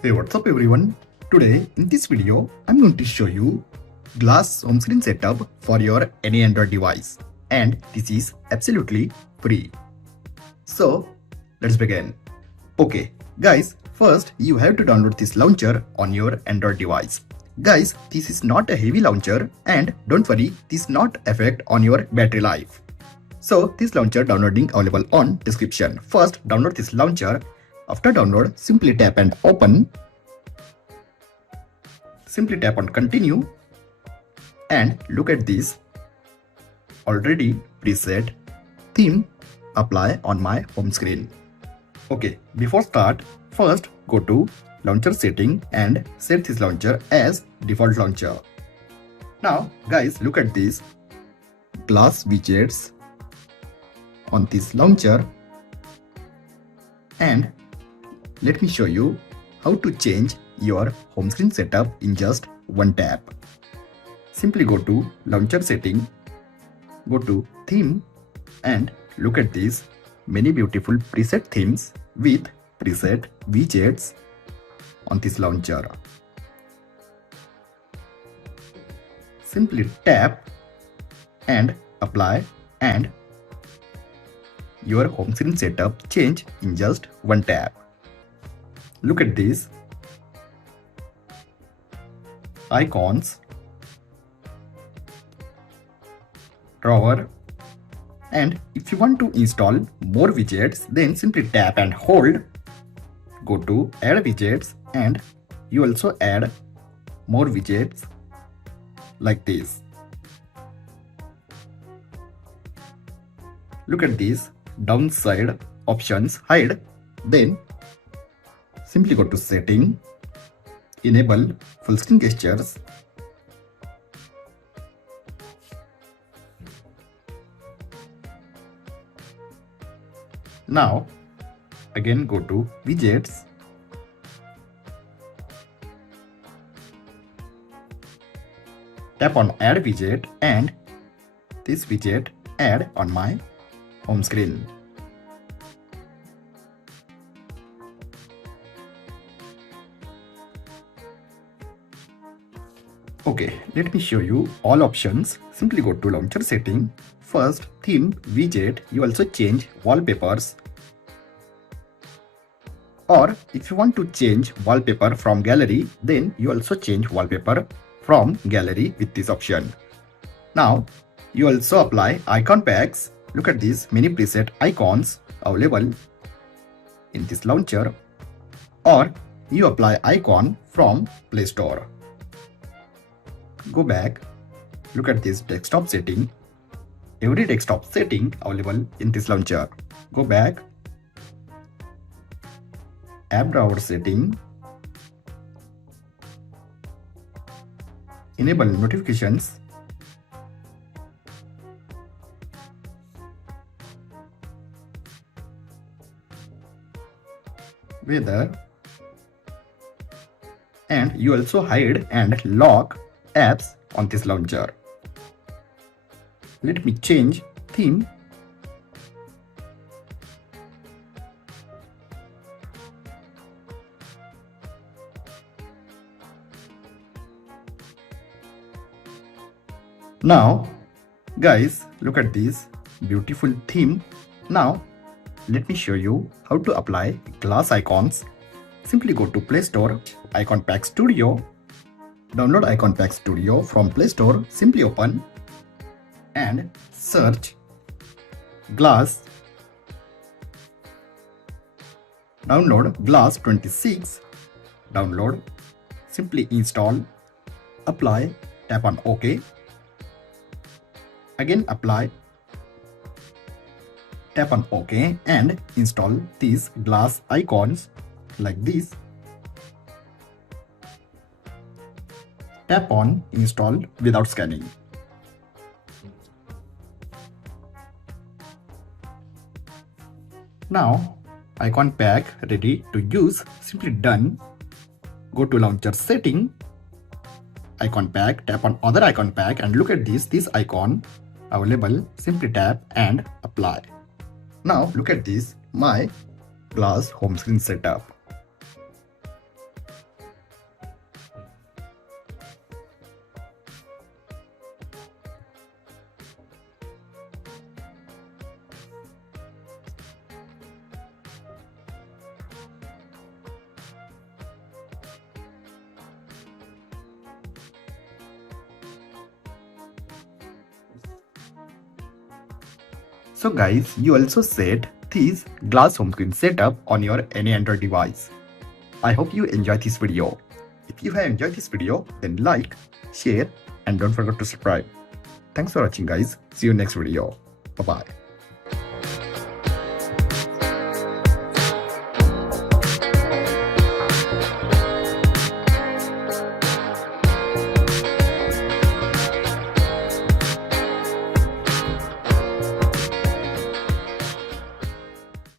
Hey, what's up everyone? Today in this video I'm going to show you glass home screen setup for your any Android device, and this is absolutely free. So let's begin. Okay guys, first you have to download this launcher on your Android device. Guys, this is not a heavy launcher and don't worry, this not affect on your battery life. So this launcher downloading available on description. First download this launcher. After download, simply tap and open. Simply tap on continue and look at this already preset theme apply on my home screen. Okay, before start, first go to launcher setting and set this launcher as default launcher. Now guys, look at this glass widgets on this launcher, and let me show you how to change your home screen setup in just one tap. Simply go to launcher setting, go to theme and look at these many beautiful preset themes with preset widgets on this launcher. Simply tap and apply and your home screen setup change in just one tap. Look at this icons, drawer, and if you want to install more widgets, then simply tap and hold, go to add widgets, and you also add more widgets like this. Look at this downside options hide, then simply go to setting, enable full screen gestures, now again go to widgets, tap on add widget and this widget add on my home screen. Okay, let me show you all options. Simply go to launcher setting, first theme widget, you also change wallpapers, or if you want to change wallpaper from gallery, then you also change wallpaper from gallery with this option. Now you also apply icon packs. Look at these many preset icons available in this launcher, or you apply icon from Play Store. Go back, look at this desktop setting, every desktop setting available in this launcher. Go back, app drawer setting, enable notifications, weather, and you also hide and lock apps on this launcher. Let me change theme. Now guys, look at this beautiful theme. Now let me show you how to apply glass icons. Simply go to Play Store, Icon Pack Studio, download Icon Pack Studio from Play Store. Simply open and search glass, download glass 26, download, simply install, apply, tap on OK, again apply, tap on OK and install these glass icons like this. Tap on install without scanning. Now icon pack ready to use, simply done. Go to launcher setting, icon pack, tap on other icon pack and look at this icon available, simply tap and apply. Now look at this my glass home screen setup. So guys, you also set this glass home screen setup on your any Android device. I hope you enjoyed this video. If you have enjoyed this video, then like, share and don't forget to subscribe. Thanks for watching guys. See you next video. Bye bye.